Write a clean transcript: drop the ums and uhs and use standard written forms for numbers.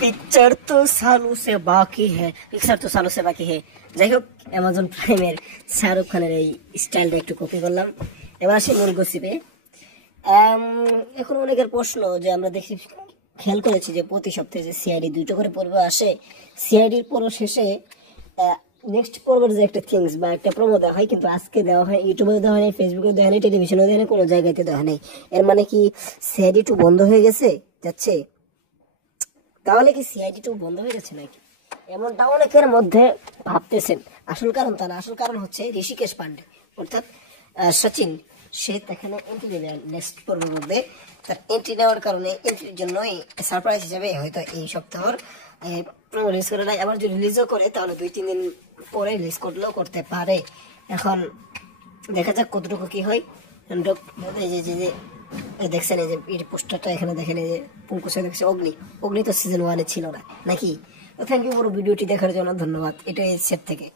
Picture तो सालों से बाकी है पिक्चर तो सालों से बाकी है যাই হোক অ্যামাজন প্রাইমের শাহরুখ খানের এই স্টাইলটা একটু কপি করলাম। এবার আসি মূল গসিপে। এখন অনেকের প্রশ্ন যে আমরা দেখি খেয়াল করেছি যে প্রতি সপ্তাহে যে সিআইডি 2টা করে পর্ব আসে, সিআইডির পর্ব শেষে নেক্সট পর্বের যে একটা থিংস বা একটা প্রোমো দেওয়া হয়, কিন্তু আজকে দেওয়া হয় ইউটিউবে দেওয়া হয়, ফেসবুকে দেওয়া হয়, টেলিভিশনে দেওয়া হয়, কোনো জায়গাতে দেওয়া নেই। এর মানে কি সিআইডি 2 বন্ধ হয়ে গেছে যাচ্ছে? তাহলে কি সিআইডি 2 বন্ধ হয়ে গেছে নাকি এমনটা অনেকের মধ্যে ভাবতেছেন। আসল কারণ তা না, আসল কারণ হচ্ছে ঋষিকেশ পান্ডে অর্থাৎ সচিন, সে এখানে এন্ট্রি নেবে নেক্সট পর্বের মধ্যে। তার এন্ট্রি নেওয়ার কারণে এন্ট্রির জন্যই সারপ্রাইজ হিসেবে হয়তো এই সপ্তাহের রিলিজ করে নাই। আবার যদি রিলিজও করে তাহলে 2-3 দিন পরে রিলিজ করলেও করতে পারে। এখন দেখা যাক কতটুকু কি হয়। দেখছেন এই যে পোস্টারটা এখানে দেখেন, এই যে পঙ্কুশে দেখছে অগ্নি তো সিজন 1-এ ছিল না নাকি? থ্যাংক ইউ পুরো ভিডিওটি দেখার জন্য, ধন্যবাদ। এটাই সেট থেকে।